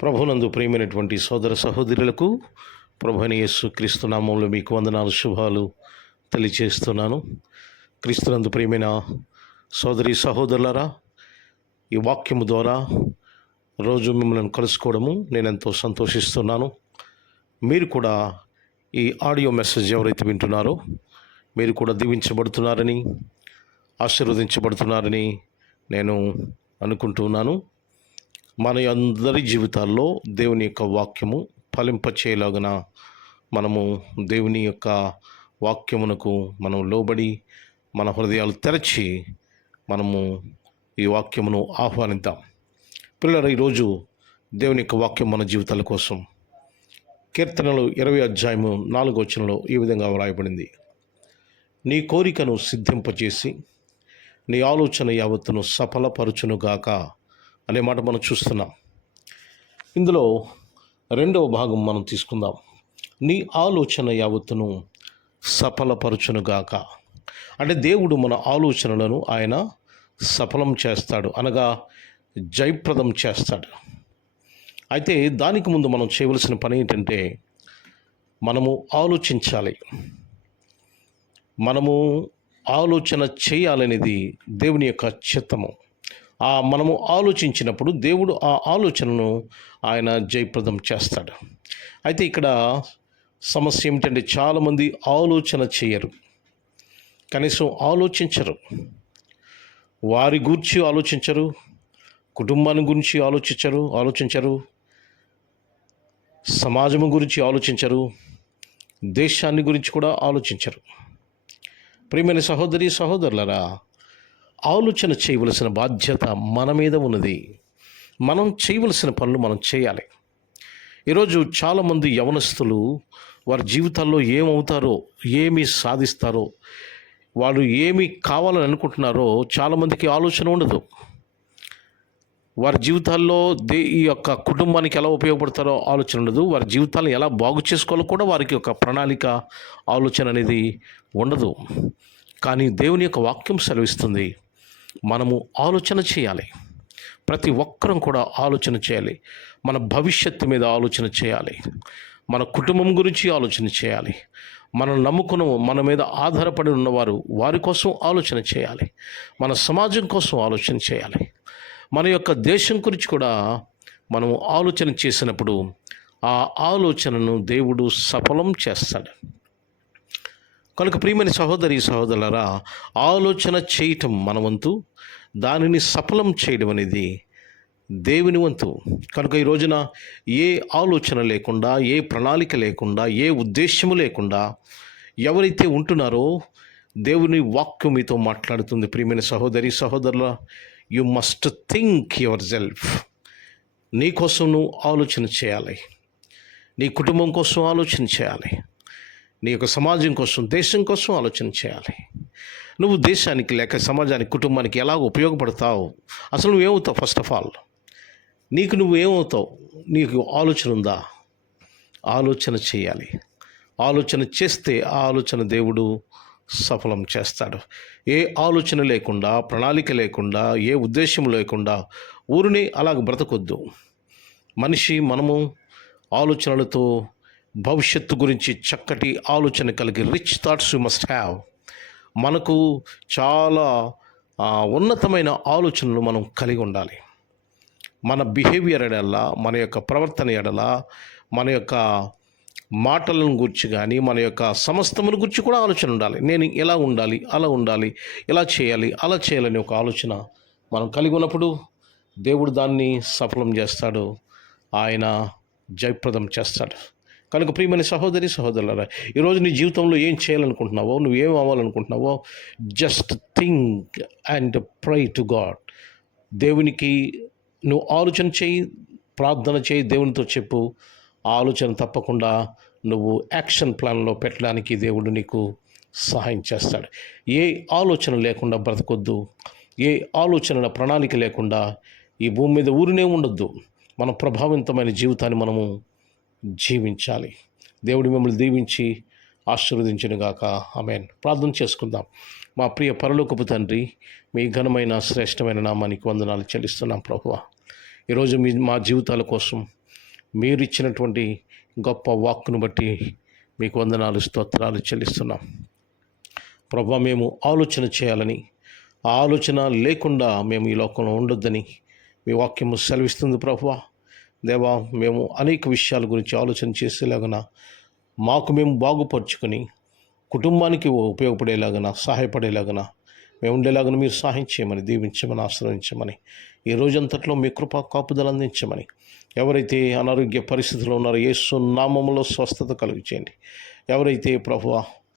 ప్రభునందు ప్రియమైనటువంటి సోదర సహోదరులకు ప్రభువైన యేసు క్రీస్తు నామంలో మీకు వందనాలు శుభాలు తెలియజేస్తున్నాను. క్రీస్తునందు ప్రియమైన సోదరి సహోదరులారా, ఈ వాక్యము ద్వారా రోజు మిమ్మల్ని కలుసుకోవడము నేను ఎంతో సంతోషిస్తున్నాను. మీరు కూడా ఈ ఆడియో మెసేజ్ ఎవరైతే వింటున్నారో మీరు కూడా దీవించబడుతున్నారని, ఆశీర్వదించబడుతున్నారని నేను అనుకుంటున్నాను. మన అందరి జీవితాల్లో దేవుని యొక్క వాక్యము ఫలింపచేయలాగున మనము దేవుని యొక్క వాక్యమునకు మనం లోబడి మన హృదయాలు తెరచి మనము ఈ వాక్యమును ఆహ్వానిద్దాం. పిల్లలు, ఈరోజు దేవుని యొక్క వాక్యం మన జీవితాల కోసం కీర్తనలు 20 అధ్యాయము 4వ వచనంలో ఈ విధంగా వ్రాయబడింది. నీ కోరికను సిద్ధింపచేసి నీ ఆలోచన యావత్తును సఫలపరచునుగాక అనే మాట మనం చూస్తున్నాం. ఇందులో రెండవ భాగం మనం తీసుకుందాం. నీ ఆలోచన యావత్తును సఫలపరచునుగాక అంటే దేవుడు మన ఆలోచనలను ఆయన సఫలం చేస్తాడు, అనగా జయప్రదం చేస్తాడు. అయితే దానికి ముందు మనం చేయవలసిన పని ఏంటంటే మనము ఆలోచించాలి. మనము ఆలోచన చేయాలనేది దేవుని యొక్క చిత్తము. మనము ఆలోచించినప్పుడు దేవుడు ఆ ఆలోచనను ఆయన జయప్రదం చేస్తాడు. అయితే ఇక్కడ సమస్య ఏమిటంటే చాలామంది ఆలోచన చేయరు, కనీసం ఆలోచించరు. వారి గురించి ఆలోచించరు, కుటుంబాన్ని గురించి ఆలోచించరు, సమాజం గురించి ఆలోచించరు, దేశాన్ని గురించి కూడా ఆలోచించరు. ప్రియమైన సహోదరి సహోదరులారా, ఆలోచన చేయవలసిన బాధ్యత మన మీద ఉన్నది. మనం చేయవలసిన పనులు మనం చేయాలి. ఈరోజు చాలామంది యవనస్తులు వారి జీవితాల్లో ఏమవుతారో, ఏమి సాధిస్తారో, వాళ్ళు ఏమి కావాలని అనుకుంటున్నారో చాలామందికి ఆలోచన ఉండదు. వారి జీవితాల్లో ఈ యొక్క కుటుంబానికి ఎలా ఉపయోగపడతారో ఆలోచన ఉండదు. వారి జీవితాలను ఎలా బాగు చేసుకోవాలో కూడా వారికి ఒక ప్రణాళిక, ఆలోచన అనేది ఉండదు. కానీ దేవుని యొక్క వాక్యం సెలవిస్తుంది, మనము ఆలోచన చేయాలి. ప్రతి ఒక్కరం కూడా ఆలోచన చేయాలి. మన భవిష్యత్తు మీద ఆలోచన చేయాలి. మన కుటుంబం గురించి ఆలోచన చేయాలి. మనం నమ్ముకున్న, మన మీద ఆధారపడి ఉన్నవారు, వారి కోసం ఆలోచన చేయాలి. మన సమాజం కోసం ఆలోచన చేయాలి. మన యొక్క దేశం గురించి కూడా మనము ఆలోచన చేసినప్పుడు ఆ ఆలోచనను దేవుడు సఫలం చేస్తాడు. కనుక ప్రియమైన సహోదరి సహోదరులారా, ఆలోచన చేయటం మన వంతు, దానిని సఫలం చేయడం అనేది దేవుని వంతు. కనుక ఈ రోజున ఏ ఆలోచన లేకుండా, ఏ ప్రణాళిక లేకుండా, ఏ ఉద్దేశము లేకుండా ఎవరైతే ఉంటున్నారో దేవుని వాక్యం మీతో మాట్లాడుతుంది. ప్రియమైన సహోదరి సహోదరుల, you must think your self. నీ కోసం నువ్వు ఆలోచన చేయాలి. నీ కుటుంబం కోసం ఆలోచన చేయాలి. నీ యొక్క సమాజం కోసం, దేశం కోసం ఆలోచన చేయాలి. నువ్వు దేశానికి లేక సమాజానికి, కుటుంబానికి ఎలా ఉపయోగపడతావు, అసలు నువ్వేమవుతావు? ఫస్ట్ ఆఫ్ ఆల్ నీకు నువ్వు ఏమవుతావు? నీకు ఆలోచన ఉందా? ఆలోచన చేయాలి. ఆలోచన చేస్తే ఆ ఆలోచన దేవుడు సఫలం చేస్తాడు. ఏ ఆలోచన లేకుండా, ప్రణాళిక లేకుండా, ఏ ఉద్దేశం లేకుండా ఊరిని అలాగ బ్రతకొద్దు. మనము ఆలోచనలతో భవిష్యత్తు గురించి చక్కటి ఆలోచన కలిగి, rich thoughts you must have. మనకు చాలా ఉన్నతమైన ఆలోచనలు మనం కలిగి ఉండాలి. మన బిహేవియర్ ఎడల, మన యొక్క ప్రవర్తన ఎడల, మన యొక్క మాటలను గురించి కానీ, మన యొక్క సమస్తముల గురించి కూడా ఆలోచన ఉండాలి. నేను ఎలా ఉండాలి, అలా ఉండాలి, ఇలా చేయాలి, అలా చేయాలని ఒక ఆలోచన మనం కలిగి ఉన్నప్పుడు దేవుడు దాన్ని సఫలం చేస్తాడు, ఆయన జయప్రదం చేస్తాడు. కనుక ప్రియమైన సహోదరి సహోదరులారా, ఈరోజు నీ జీవితంలో ఏం చేయాలనుకుంటున్నావో, నువ్వేం అవ్వాలనుకుంటున్నావో, just think and pray to God. దేవునికి నువ్వు ఆలోచన చేయి, ప్రార్థన చేయి, దేవునితో చెప్పు. ఆ ఆలోచన తప్పకుండా నువ్వు యాక్షన్ ప్లాన్లో పెట్టడానికి దేవుడు నీకు సహాయం చేస్తాడు. ఏ ఆలోచన లేకుండా బ్రతకొద్దు. ఏ ఆలోచన, ప్రణాళిక లేకుండా ఈ భూమి మీద ఊరినే ఉండొద్దు. మన ప్రభావవంతమైన జీవితాన్ని మనము జీవించాలి. దేవుడు మిమ్మల్ని దీవించి ఆశీర్వదించునుగాక. ఆమేన్. ప్రార్థన చేసుకుందాం. మా ప్రియ పరలోకపు తండ్రి, మీ ఘనమైన శ్రేష్టమైన నామానికి వందనాలు చెల్లిస్తున్నాం ప్రభువా. ఈరోజు మా జీవితాల కోసం మీరు ఇచ్చినటువంటి గొప్ప వాక్కును బట్టి మీకు వందనాలు స్తోత్రాలు చెల్లిస్తున్నాం. ప్రభా, మేము ఆలోచన చేయాలని, ఆ ఆలోచన లేకుండా మేము ఈ లోకంలో ఉండొద్దని మీ వాక్యము సెలవిస్తుంది ప్రభువా. దేవా, మేము అనేక విషయాల గురించి ఆలోచన చేసేలాగన మాకు మేము బాగుపరుచుకొని కుటుంబానికి ఉపయోగపడేలాగన సహాయపడేలాగన మేము ఉండేలాగన మీరు సహాయం చేయమని, దీవించమని, ఆశ్రయించమని, ఈ రోజంతట్లో మీ కృపా కాపుదలు అందించమని, ఎవరైతే అనారోగ్య పరిస్థితుల్లో ఉన్నారో యేసు నామములో స్వస్థత కలుగు చేయండి. ఎవరైతే ప్రభువా